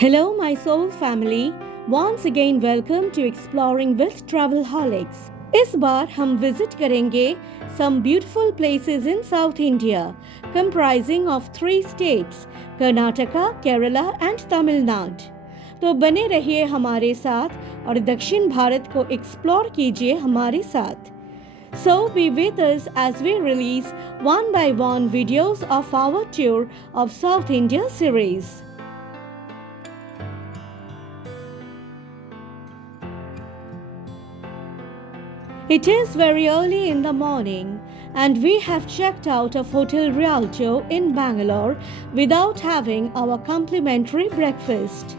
Hello, my soul family. Once again, welcome to Exploring with Travelholics. इस बार हम visit करेंगे some beautiful places in South India, comprising of 3 states: Karnataka, Kerala and Tamil Nadu. तो बने रहिए हमारे साथ और दक्षिण भारत को एक्सप्लोर कीजिए हमारे साथ. So be with us as we release one by one videos of our tour of South India series. It is very early in the morning and we have checked out of Hotel Rialto in Bangalore without having our complimentary breakfast.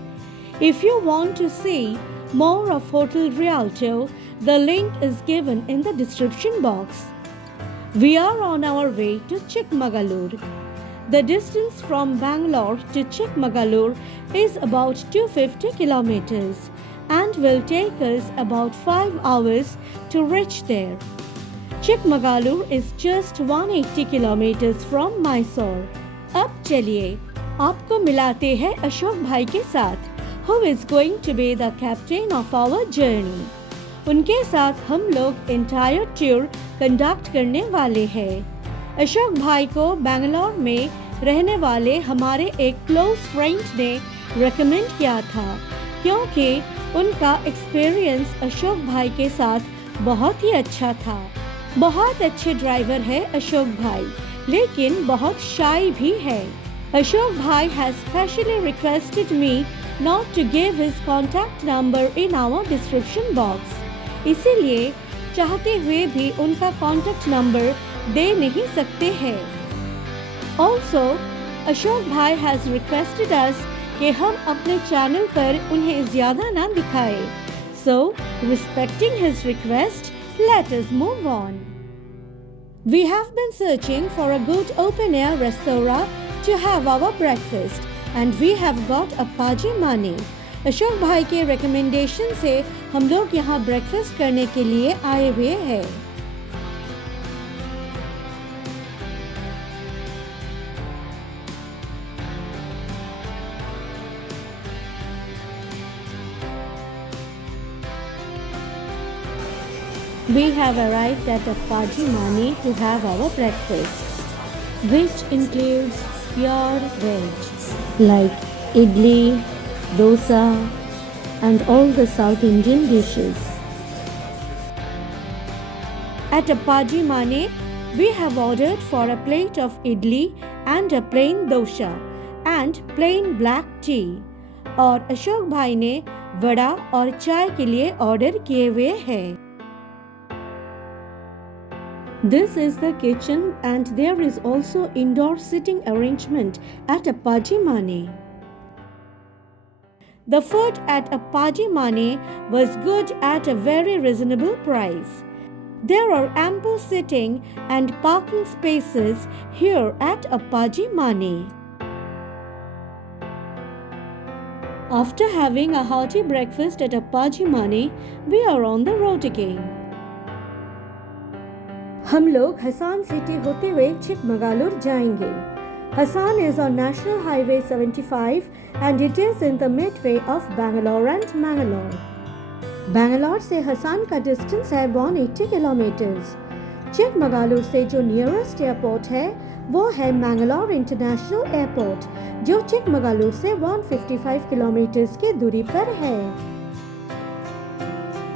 If you want to see more of Hotel Rialto, the link is given in the description box. We are on our way to Chikmagalur. The distance from Bangalore to Chikmagalur is about 250 kilometers and will take us about 5 hours to reach there. Chikmagalur is just 180 kilometers from Mysore. अब चलिए आपको मिलाते हैं अशोक भाई के साथ, who is going to be the captain of our journey. उनके साथ हम लोग entire tour conduct करने वाले हैं. अशोक भाई को बैंगलोर में रहने वाले हमारे एक क्लोज फ्रेंड ने recommend किया था, क्योंकि उनका एक्सपीरियंस अशोक भाई के साथ बहुत ही अच्छा था. बहुत अच्छे ड्राइवर है अशोक भाई, लेकिन बहुत शाई भी है. अशोक भाई has specially requested me not to give his contact number in our description box. इसीलिए चाहते हुए भी उनका कॉन्टैक्ट नंबर दे नहीं सकते हैं. Also, अशोक भाई has requested us कि हम अपने चैनल पर उन्हें ज़्यादा ना दिखाएं. So, respecting his request, let us move on. We have been searching for a good open-air restaurant to have our breakfast, and we have got Appaji Mane. Ashok भाई के recommendation से हम लोग यहाँ breakfast करने के लिए आए हुए हैं. We have arrived at Appaji Mane to have our breakfast, which includes pure veg like idli, dosa and all the South Indian dishes. At Appaji Mane, we have ordered for a plate of idli and a plain dosa and plain black tea. और अशोक भाई ने वड़ा और चाय के लिए order किए हुए हैं. This is the kitchen and there is also indoor sitting arrangement at Appaji Mane. The food at Appaji Mane was good at a very reasonable price. There are ample sitting and parking spaces here at Appaji Mane. After having a hearty breakfast at Appaji Mane, we are on the road again. हम लोग Hasan city होते हुए चिकमगलुर जाएंगे. Hassan is on National Highway 75 and it is in the midway of Bangalore and Mangalore. Bangalore से हसान का distance है 180 kilometres. Chikmagalur से जो नियरेस्ट एयरपोर्ट है वो है मैंगलोर इंटरनेशनल एयरपोर्ट, जो चिकमगलुर से 155 किलोमीटर्स की दूरी पर है.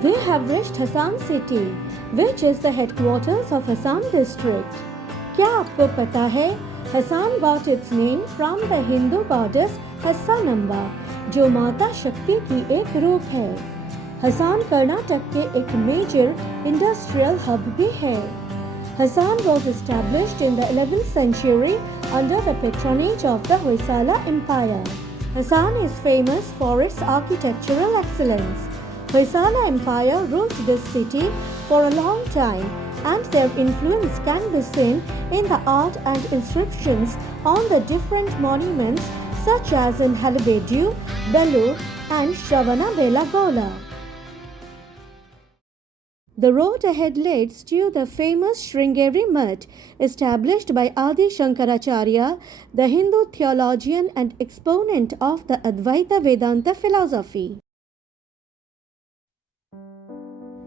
We have reached Hassan city, which is the headquarters of Hassan district. क्या आपको पता है Hassan got its name from the Hindu goddess Hassanamba, जो माता शक्ति की एक रूप है. Hassan कर्नाटक के एक मेजर इंडस्ट्रियल हब भी है. Hassan was established in the 11th century under the patronage of the Hoysala Empire. Hassan is famous for its architectural excellence. Hoysala Empire ruled this city for a long time and their influence can be seen in the art and inscriptions on the different monuments such as in Halebedu, Belur and Shravana Belagola. The road ahead leads to the famous Sringeri Mutt, established by Adi Shankaracharya, the Hindu theologian and exponent of the Advaita Vedanta philosophy.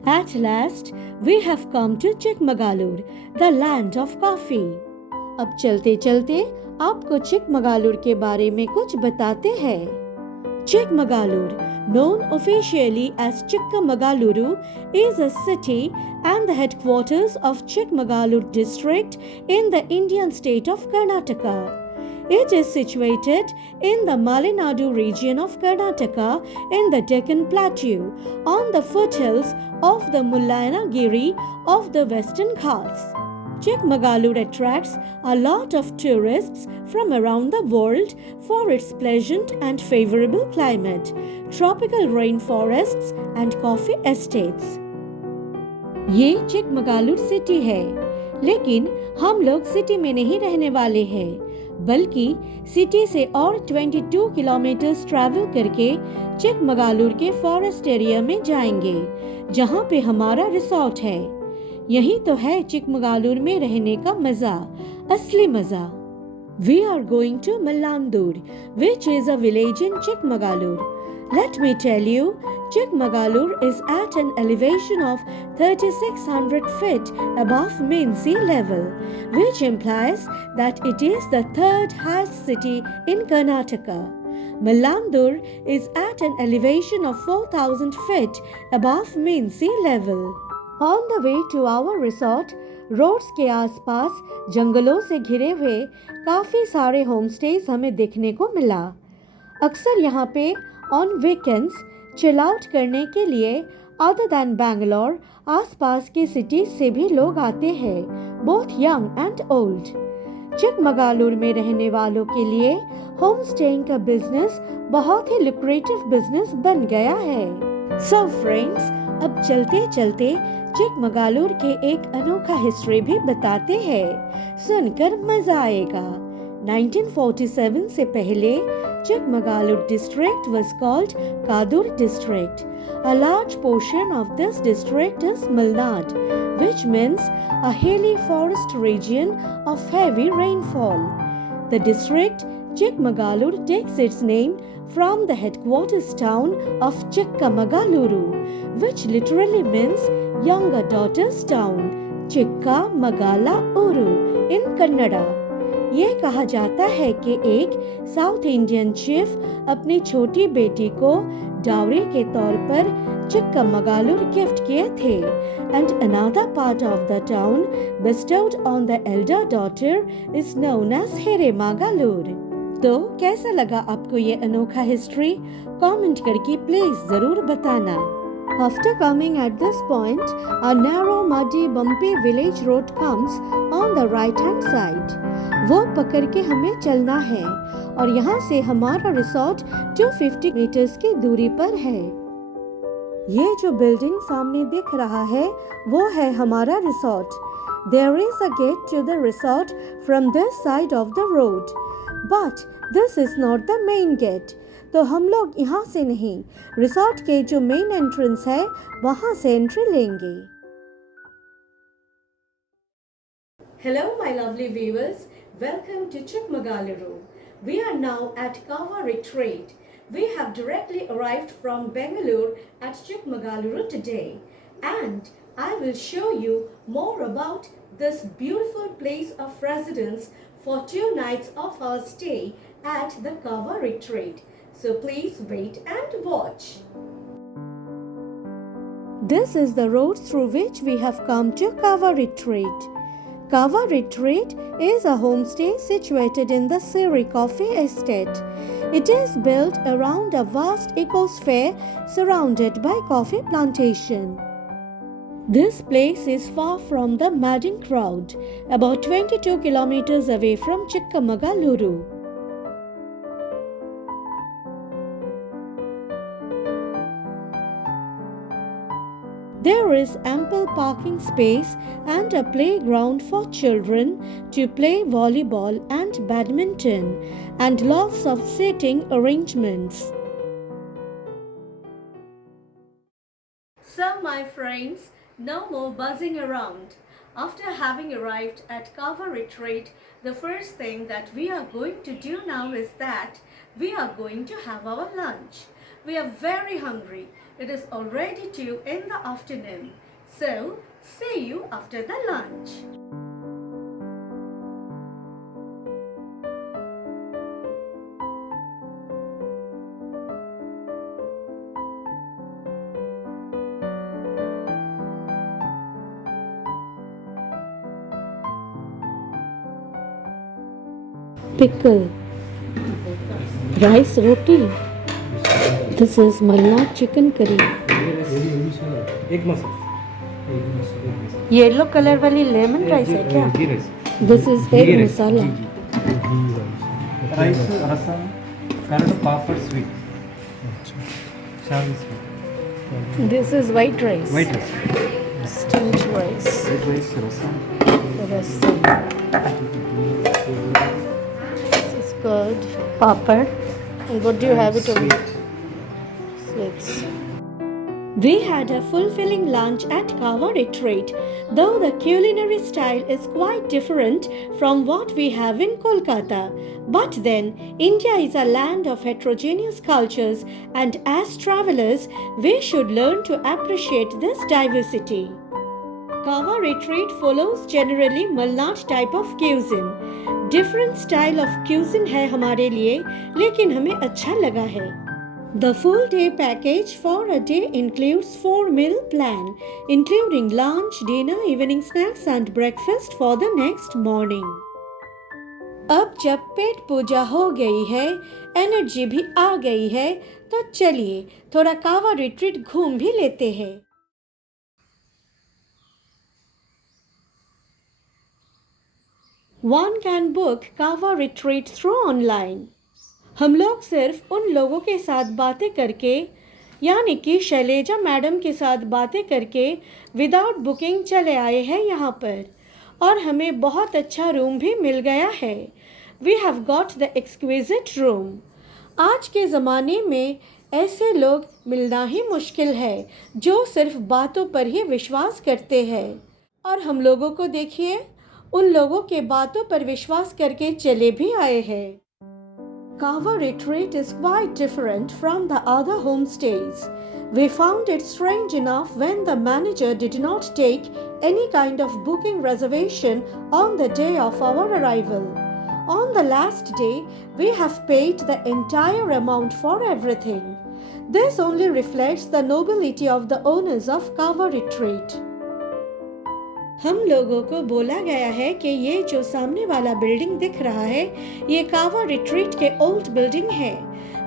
At last, we have come to Chikmagalur, the land of coffee. अब चलते चलते आपको चिकमगालुर के बारे में कुछ बताते हैं। Chikmagalur, known officially as Chikmagaluru, is a city and the headquarters of Chikmagalur district in the Indian state of Karnataka. It is situated in the Malenadu region of Karnataka in the Deccan Plateau on the foothills of the Mullayanagiri of the Western Ghats. Chikmagalur attracts a lot of tourists from around the world for its pleasant and favorable climate, tropical rainforests and coffee estates. ये चिकमगालुर city है, लेकिन हम लोग city में नहीं रहने वाले हैं, बल्कि सिटी से और 22 किलोमीटर ट्रैवल करके चिकमगालुर के फॉरेस्ट एरिया में जाएंगे, जहां पे हमारा रिसोर्ट है। यही तो है चिकमगालुर में रहने का मजा, असली मजा। We are going to Mallandur, which is a village in Chikmagalur. Let me tell you, Chikmagalur is at an elevation of 3600 feet above mean sea level, which implies that it is the third highest city in Karnataka. Mallandur is at an elevation of 4000 feet above mean sea level. On the way to our resort, roads के आसपास जंगलों से घिरे हुए काफ़ी सारे home stage हमें देखने को मिला। अक्सर यहाँ पे ऑन वीकेंड्स चिल आउट करने के लिए अदर दैन बैंगलोर आसपास के सिटीज से भी लोग आते हैं, बोथ यंग एंड ओल्ड। चिकमगालुर में रहने वालों के लिए होम स्टेइंग का बिजनेस बहुत ही लुक्रेटिव बिजनेस बन गया है। सो फ्रेंड्स, अब चलते चलते चिकमगालुर के एक अनोखा हिस्ट्री भी बताते हैं, सुनकर मजा आएगा। 1947 से पहले चिकमगालुर district was called Kadur district. A large portion of this district is Malnad, which means a hilly forest region of heavy rainfall. The district Chikmagalur takes its name from the headquarters town of Chikmagaluru, which literally means younger daughter's town, Chikka Magala Uru in Kannada. ये कहा जाता है कि एक south Indian chief अपनी छोटी बेटी को डावरी के तौर पर चिक्कामगालुर गिफ्ट किए थे, and another part of the town bestowed on the elder daughter is known as Hiremagalur. तो कैसा लगा आपको ये अनोखा हिस्ट्री? कमेंट करके प्लीज जरूर बताना। After coming at this point, a narrow, muddy, bumpy village road comes on the right-hand side. वो पकड़ के हमें चलना है और यहाँ से हमारा रिसोर्ट 250 मीटर्स की दूरी पर है। ये जो बिल्डिंग सामने दिख रहा है, वो है हमारा resort. There is a gate to the resort from this side of the road, but this is not the main gate. तो हम लोग यहाँ से नहीं, रिसोर्ट के जो मेन एंट्रेंस है वहाँ से एंट्री लेंगे। Hello my lovely viewers, welcome to Chikmagaluru. We are now at Kava Retreat. We have directly arrived from Bangalore at Chikmagaluru today, and I will show you more about this beautiful place of residence for 2 nights of our stay at the Kava Retreat. So please wait and watch. This is the road through which we have come to Kava Retreat. Kava Retreat is a homestay situated in the Siri Coffee Estate. It is built around a vast ecosphere surrounded by coffee plantation. This place is far from the madding crowd, about 22 kilometers away from Chikmagaluru. There is ample parking space and a playground for children to play volleyball and badminton, and lots of seating arrangements. So my friends, No more buzzing around. After having arrived at Kava Retreat, the first thing that we are going to do now is that we are going to have our lunch. We are very hungry. It is already 2 in the afternoon. So, see you after the lunch. Pickle, rice roti. This is Malnad chicken curry. एक masala yellow colour वाली lemon rice है क्या? Ghee rice this is egg masala. Rice rasam करेंट papad sweet शामी sweet this is white rice. White rice steamed rice. White rice rasam This is good. Papad. And what do you have it over? Sweets. We had a fulfilling lunch at Kava Retreat, though the culinary style is quite different from what we have in Kolkata. But then, India is a land of heterogeneous cultures, and as travelers, we should learn to appreciate this diversity. Kava Retreat follows generally Malnad type of cuisine. Different style of cuisine है हमारे लिए, लेकिन हमें अच्छा लगा है. The full day package for a day includes 4-meal plan, including lunch, dinner, evening snacks and breakfast for the next morning. अब जब पेट पूजा हो गई है, एनर्जी भी आ गई है, तो चलिए थोड़ा कावा रिट्रीट घूम भी लेते हैं. One can book Kava Retreat through online. हम लोग सिर्फ उन लोगों के साथ बातें करके, यानी कि शैलेजा मैडम के साथ बातें करके विदाउट बुकिंग चले आए हैं यहाँ पर, और हमें बहुत अच्छा रूम भी मिल गया है. We have got the exquisite room. आज के ज़माने में ऐसे लोग मिलना ही मुश्किल है जो सिर्फ बातों पर ही विश्वास करते हैं. और हम लोगों को देखिए, उन लोगों के बातों पर विश्वास करके चले भी आए हैं. Kava Retreat is quite different from the other homestays. We found it strange enough when the manager did not take any kind of booking reservation on the day of our arrival. On the last day, we have paid the entire amount for everything. This only reflects the nobility of the owners of Kava Retreat. हम लोगों को बोला गया है कि ये जो सामने वाला बिल्डिंग दिख रहा है, ये कावा रिट्रीट के ओल्ड बिल्डिंग है.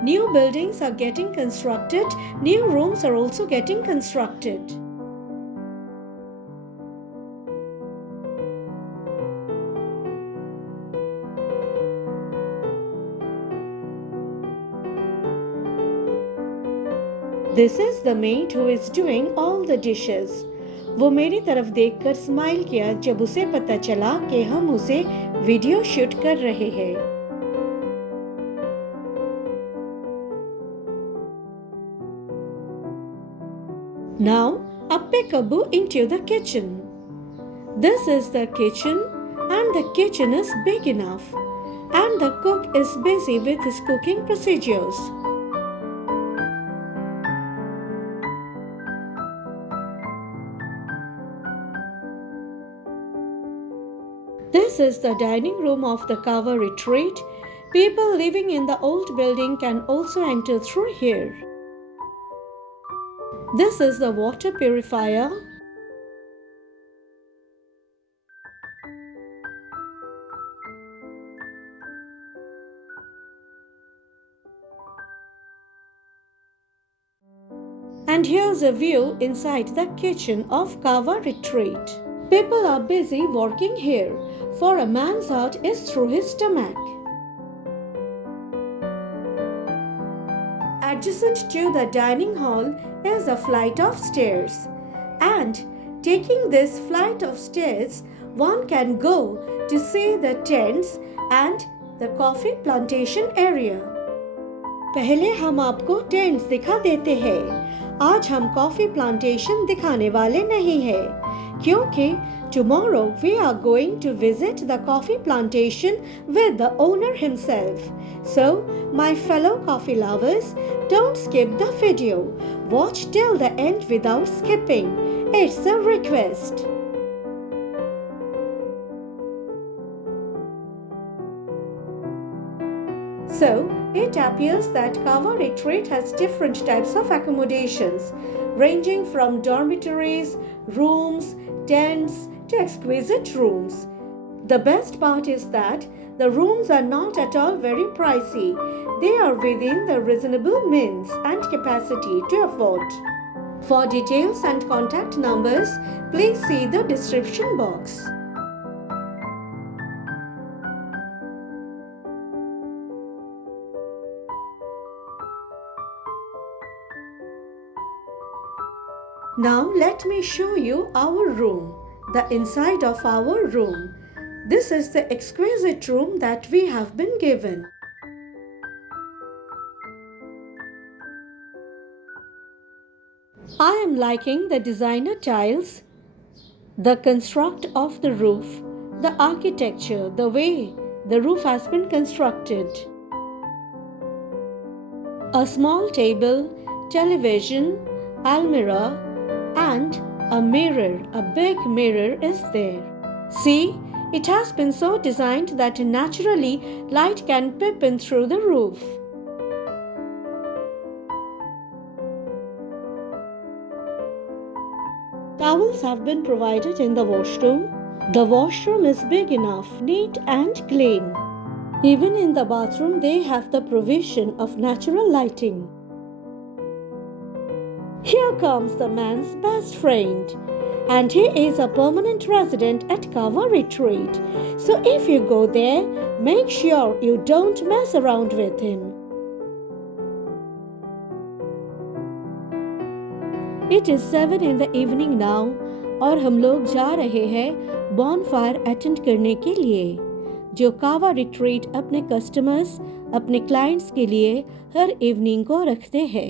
New buildings are getting constructed, new rooms are also getting constructed. This is the maid who is doing all the dishes. वो मेरी तरफ देखकर स्माइल किया जब उसे पता चला कि हम उसे वीडियो शूट कर रहे हैं. Now, up a kabu into the kitchen. This is the kitchen, and the kitchen is big enough, and the cook is busy with his cooking procedures. This is the dining room of the Kava Retreat. People living in the old building can also enter through here. This is the water purifier. And here's a view inside the kitchen of Kava Retreat. People are busy working here, for a man's heart is through his stomach. Adjacent to the dining hall is a flight of stairs, and taking this flight of stairs, one can go to see the tents and the coffee plantation area. पहले हम आपको tents दिखा देते हैं. आज हम coffee plantation दिखाने वाले नहीं हैं, क्योंकि tomorrow we are going to visit the coffee plantation with the owner himself. So, my fellow coffee lovers, don't skip the video. Watch till the end without skipping. It's a request. So, it appears that Kava Retreat has different types of accommodations, ranging from dormitories, rooms, tents, to exquisite rooms. The best part is that the rooms are not at all very pricey. They are within the reasonable means and capacity to afford. For details and contact numbers, please see the description box. Now let me show you our room, the inside of our room. This is the exquisite room that we have been given. I am liking the designer tiles, the construct of the roof, the architecture, the way the roof has been constructed. A small table, television, almirah, and a mirror, a big mirror is there. See, it has been so designed that naturally light can peep in through the roof. Towels have been provided in the washroom. The washroom is big enough, neat and clean. Even in the bathroom, they have the provision of natural lighting. Here comes the man's best friend, and he is a permanent resident at Kava Retreat. So if you go there, make sure you don't mess around with him. It is 7 in the evening now, और हम लोग जा रहे हैं bonfire attend करने के लिए, जो कावा रिट्रीट अपने कस्टमर्स, अपने क्लाइंट्स के लिए हर इवनिंग को रखते हैं।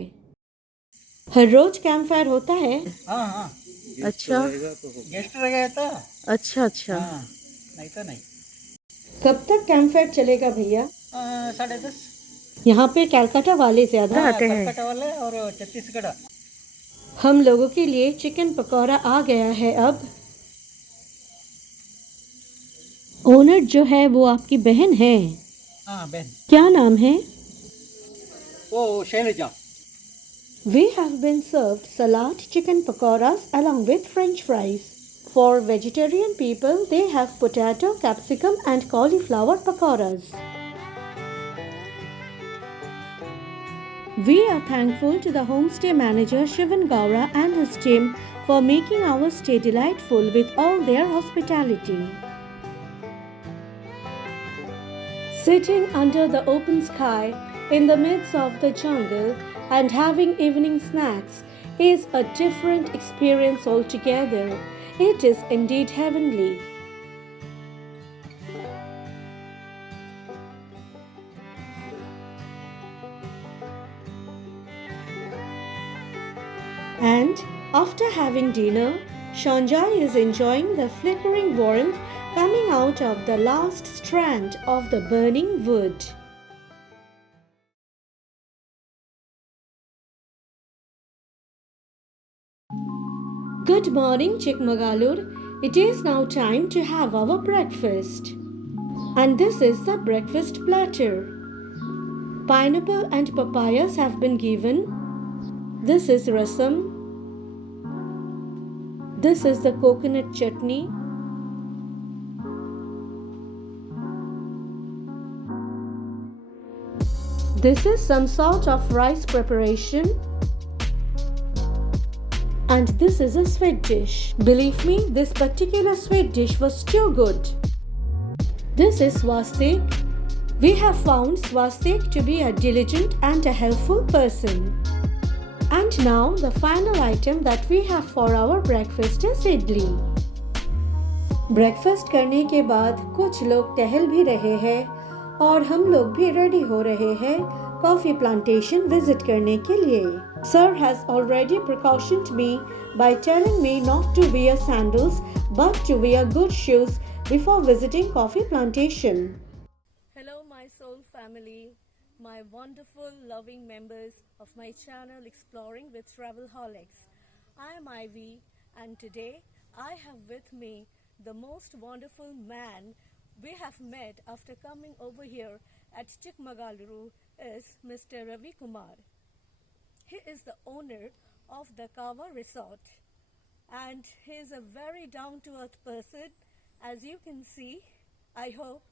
हर रोज कैंप फायर होता है? हाँ। अच्छा, गेस्ट रहेगा तो अच्छा। हाँ, नहीं तो नहीं। कब तक कैंप फायर चलेगा भैया? 10:30। यहाँ पे कलकत्ता वाले ज्यादा आते हैं। कलकत्ता वाले और छत्तीसगढ़। हम लोगों के लिए चिकन पकौड़ा आ गया है अब। ओनर जो है वो आपकी बहन है? हाँ, बहन। क्या नाम है? वो Selja. We have been served salad chicken pakoras along with french fries. For vegetarian people, they have potato, capsicum and cauliflower pakoras. We are thankful to the homestay manager Shivan Gaura and his team for making our stay delightful with all their hospitality. Sitting under the open sky in the midst of the jungle and having evening snacks is a different experience altogether. It is indeed heavenly. And after having dinner, Shanjai is enjoying the flickering warmth coming out of the last strand of the burning wood. Good morning, Chikmagalur. It is now time to have our breakfast. And this is the breakfast platter. Pineapple and papayas have been given. This is rasam. This is the coconut chutney. This is some sort of rice preparation. And this is a sweet dish. Believe me, this particular sweet dish was too good. This is Swastik. We have found Swastik to be a diligent and a helpful person. And now the final item that we have for our breakfast is idli. Breakfast करने के बाद कुछ लोग टहल भी रहे हैं और हम लोग भी रेडी हो रहे हैं कॉफी प्लांटेशन विजिट करने के लिए। Sir has already precautioned me by telling me not to wear sandals but to wear good shoes before visiting coffee plantation. Hello my soul family, my wonderful loving members of my channel Exploring with Travelholics. I am Ivy and today I have with me the most wonderful man we have met after coming over here at Chikmagaluru is Mr. Ravi Kumar. He is the owner of the Kawa Resort and he is a very down-to-earth person. As you can see, I hope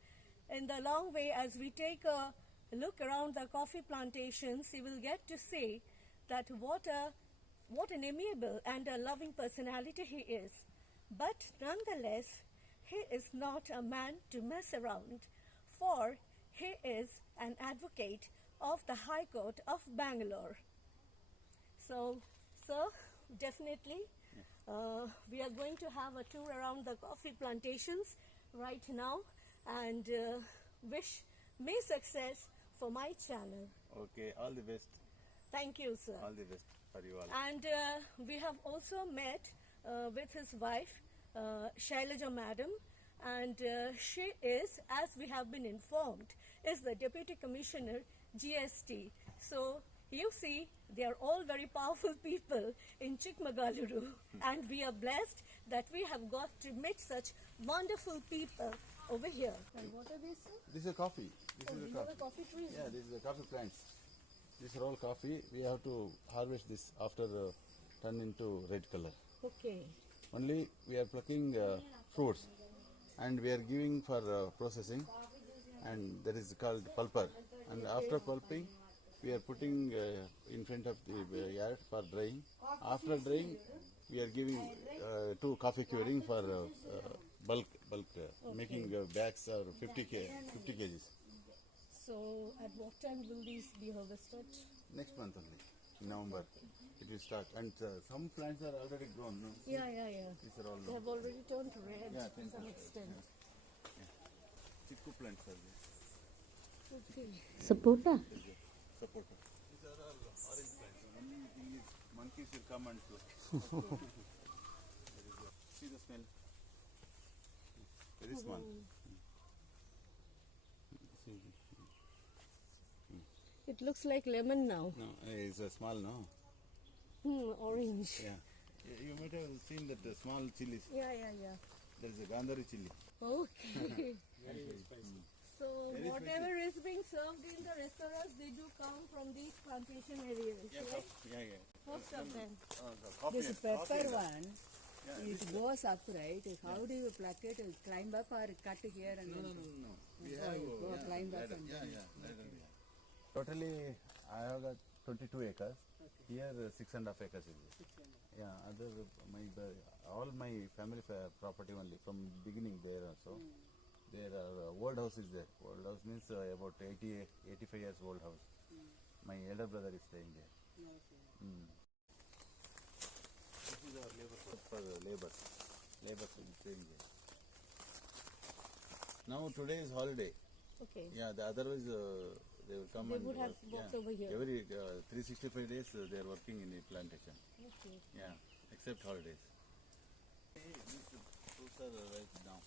in the long way as we take a look around the coffee plantations, you will get to see that what an amiable and a loving personality he is. But nonetheless, he is not a man to mess around, for he is an advocate of the High Court of Bangalore. So, sir, definitely, we are going to have a tour around the coffee plantations right now and wish me success for my channel. Okay, all the best. Thank you, sir. All the best for you all. And we have also met with his wife, Shailaja Madam, and she is, as we have been informed, is the Deputy Commissioner, GST. So, you see, they are all very powerful people in Chikmagaluru, and we are blessed that we have got to meet such wonderful people over here. And what are these, sir? This is coffee. This is these are the coffee trees? Yeah, this is the coffee plants. This is all coffee. We have to harvest this after turn into red color. Okay. Only we are plucking fruits and we are giving for processing, and that is called pulper. And after pulping, we are putting in front of the yard for drying. After drying, we are giving to coffee curing for bulk, making bags or 50 kgs. So, at what time will these be harvested? Next month only, in November, it will start. And some plants are already grown. No? Yeah. These are all They have already turned red Yeah, to some extent. Chiku plants are there. Okay. Sapota? Support. These are all orange plants. The only thing is monkeys will come and see the smell. Very small. It looks like lemon now. No, it's small, no? Orange. Yeah. You might have seen that small chilies. Yeah. There is a Gandhari chili. Okay. So Very whatever is being served in the restaurants, they do come from these plantation areas, right? Yeah. Most of them. The coffee This pepper one, it goes up, right? How do you pluck it? Climb up or cut here and then? No. We have go climb up ladder. and Ladder. Totally, I have got 22 acres. Here, 6.5 acres is it. Yeah, all my family property only from beginning there also. There are old house is there. Old house means about 85 years old house. My elder brother is staying there. This is our labor for labor. Labor is staying there. Now today is holiday. Okay. Yeah, otherwise they will come They and would have work. worked over here. Every 365 days they are working in the plantation. Okay. Yeah, except holidays. These fruits are right now.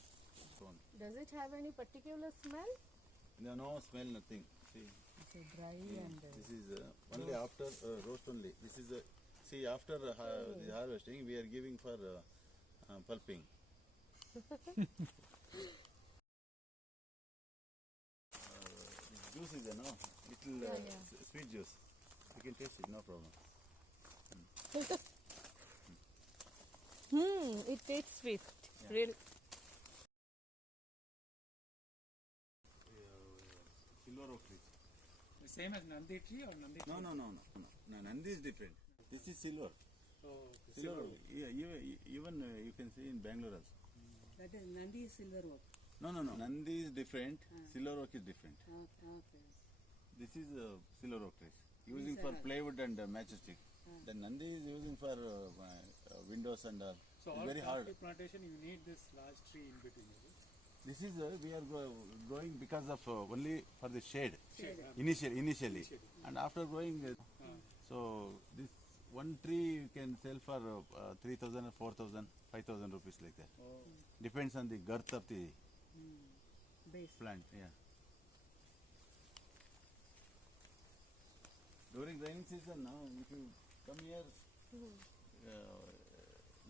Sown. Does it have any particular smell? No smell, nothing. See, so dry and this is only after roast only. This is see after the harvesting we are giving for pulping. Juice is little sweet juice. You can taste it, no problem. It tastes sweet. Yeah. Really. Silver oak tree. The same as Nandi tree or Nandi tree? No. Nandi is different. This is silver. Oh, Silver oak. Yeah, even you can see in Bangalore also. that is Nandi is silver oak. No. Nandi is different. Silver oak is different. Okay. This is silver oak trees. Using for plywood and matchstick. The Nandi is using for windows and So it's all very hard. coffee plantation you need this large tree in between, is it? This is we are growing because of only for the shade. Initially, and after growing. So this one tree you can sell for 3,000 or 4,000, 5,000 rupees like that. Depends on the girth of the Base. plant. Yeah. During rainy season, now if you come here,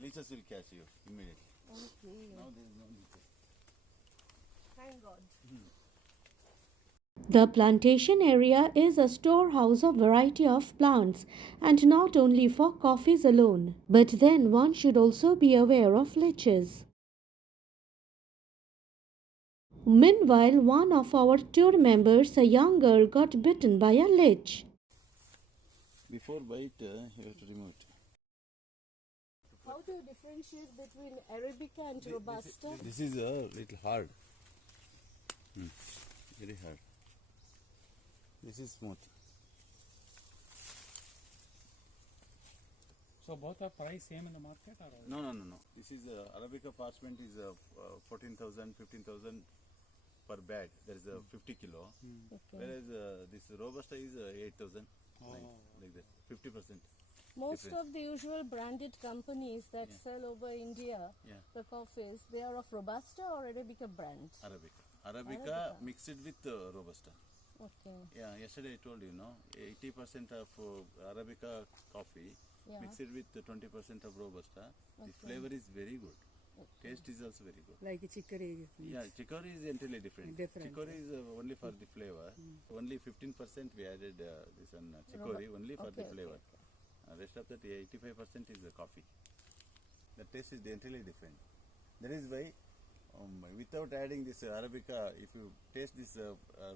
leeches will catch you immediately. Okay. Now there is no leeches. Thank God. The plantation area is a storehouse of variety of plants, and not only for coffees alone. But then one should also be aware of leeches. Meanwhile, one of our tour members, a young girl, got bitten by a leech. Before bite, you have to remove it. How do you differentiate between Arabica and Robusta? This is a little hard. Very hard. This is smooth. So both are price same in the market or? No. This is Arabica parchment is 14,000, 15,000 per bag. There is a 50 kilo. Whereas this Robusta is 8,000. Like that. 50%. Most difference. of the usual branded companies that Yeah. sell over India Yeah. the coffees, they are of Robusta or Arabica brand. Arabica. Arabica mixed with Robusta. Okay. Yeah, yesterday I told you, 80% of Arabica coffee Yeah. mixed with 20% of Robusta. The flavor is very good. Taste is also very good. Like a chicory. Yeah, chicory is entirely different. Different, Chicory is only for the flavor. Only 15% we added this one chicory only for the flavor. Rest of that 85% is the coffee. The taste is entirely different. That is why without adding this Arabica, if you taste this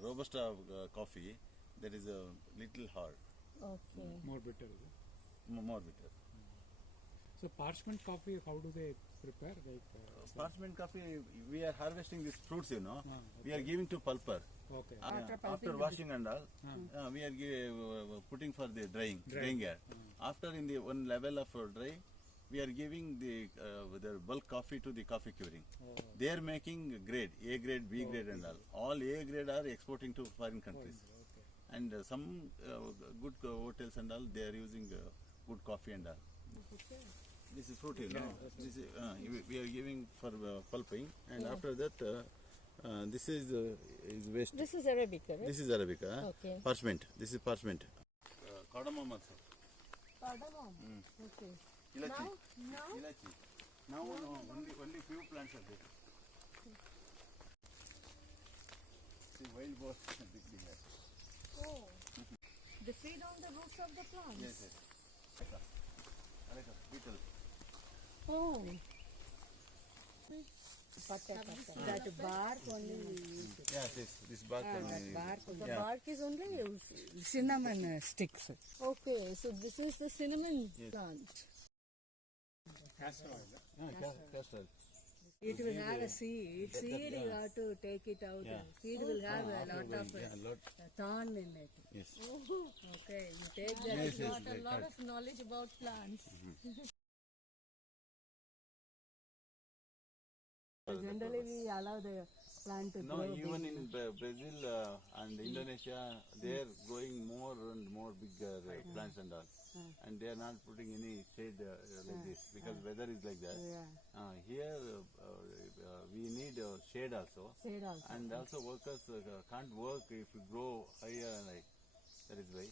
Robusta coffee, there is a little hard, Okay. More bitter. Is it? more bitter. So parchment coffee, how do they prepare? Like Parchment coffee, we are harvesting these fruits, we are giving to pulper. okay. After washing and all, we are putting for the drying air. After in the one level of dry, we are giving the bulk coffee to the coffee curing. They are making grade, A grade, B grade and all. All A grade are exporting to foreign countries. And some good hotels and all, they are using good coffee and all. This is fruit, This is, we are giving for pulping, and after that, this is waste. This is Arabica, right? This is Arabica. Okay. Parchment. This is parchment. Cardamom also. Cardamom. Okay. Ilachi. Now? Ilachi. Now only few plants are there. See, wild boar big here. Oh. They feed on the roots of the plants. Yes. Areca, beetle. Oh. That bark only we use. Yeah, this bark only. Bark. The Yeah. bark is only used. Cinnamon sticks. Okay, so this is the cinnamon plant. Castor oil. Castor oil. It will have a seed. Seed you have to take it out. Yeah. Seed will have a lot of lot. thorn in it. Yes. Okay, you take that. Yes, yes, Got a like lot that. of knowledge about plants. Generally, we allow the plant to No, grow even big. in Brazil and Indonesia, they are growing more and more bigger plants and all. And they are not putting any shade like this because weather is like that. Yeah. Here we need shade also. Shade also. And also workers can't work if you grow higher, like that is why.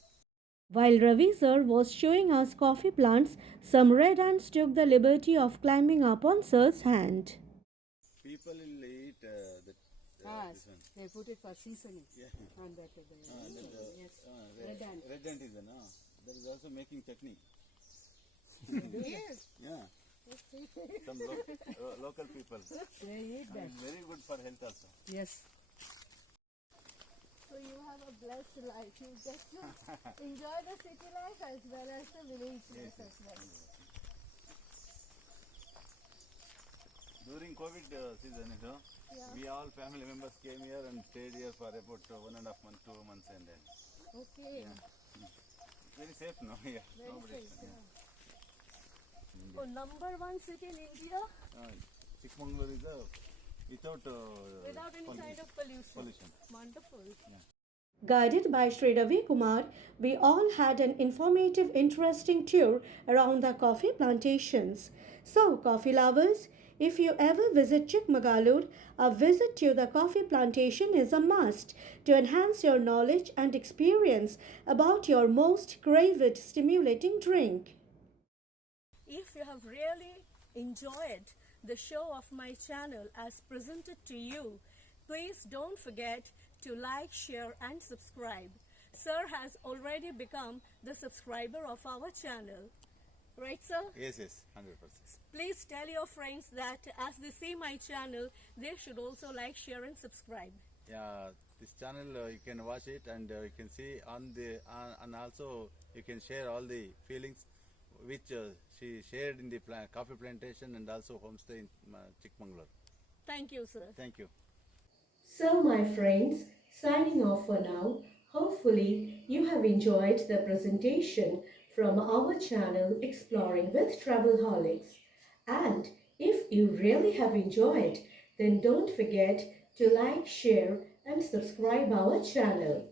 While Ravi sir was showing us coffee plants, some red ants took the liberty of climbing up on sir's hand. People will eat this one. They put it for seasoning. Yeah. On that. Yes. Red ant. Red ant is no. That is also making chutney. Yes. Yeah. Some local people. They eat that. It's very good for health also. Yes. So you have a blessed life. You get to enjoy the city life as well as the village life as well. During COVID season, we all family members came here and stayed here for about 1.5 months, 2 months, and then Okay. very safe now here. Very Nobody. safe, So number one city in India Chikmagalur is without without any kind of pollution. pollution. Wonderful. Yeah. Guided by Sri Ravi Kumar, we all had an informative, interesting tour around the coffee plantations. So, coffee lovers, if you ever visit Chikmagalur, a visit to the coffee plantation is a must to enhance your knowledge and experience about your most craved stimulating drink. If you have really enjoyed the show of my channel as presented to you, please don't forget to like, share and subscribe. Sir has already become the subscriber of our channel. Right, sir? Yes, 100%. Please tell your friends that as they see my channel, they should also like, share and subscribe. Yeah, this channel you can watch it and you can see on the and also you can share all the feelings which she shared in the coffee plantation and also homestay in Chikmagalur. Thank you, sir. Thank you. So, my friends, signing off for now. Hopefully, you have enjoyed the presentation from our channel Exploring with Travelholics. And if you really have enjoyed, then don't forget to like, share, and subscribe our channel.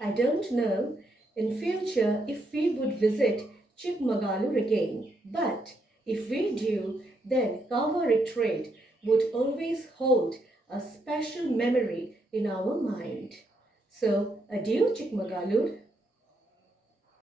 I don't know in future if we would visit Chikmagalur again, but if we do, then Kava Retreat would always hold a special memory in our mind. So, adieu Chikmagalur.